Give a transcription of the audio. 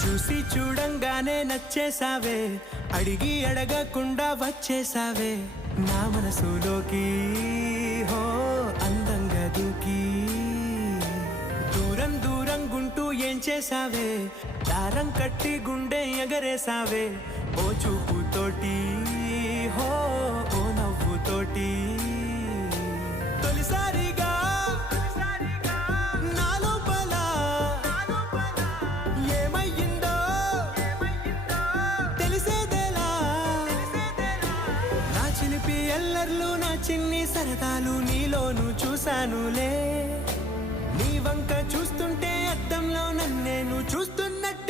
చూసి చూడంగానే నచ్చేసావే, అడిగి అడగకుండా వచ్చేసావే నా మనసులోకి. హో అందంగా దూకి దూరం దూరం గుంటూ ఏం చేసావే, దారం కట్టి గుండె ఎగరేసావే ఓ చూపుతోటి. హో ఓ నవ్వుతోటి తొలిసారిగా నా లోపల ఏమయ్యిందో తెలిసేదేలా. నా చిలిపి ఎల్లర్లు నా చిన్ని సరదాలు నీలోను చూశానులే. నీ వంక చూస్తుంటే అద్దంలో నన్నేను చూస్తున్నట్టు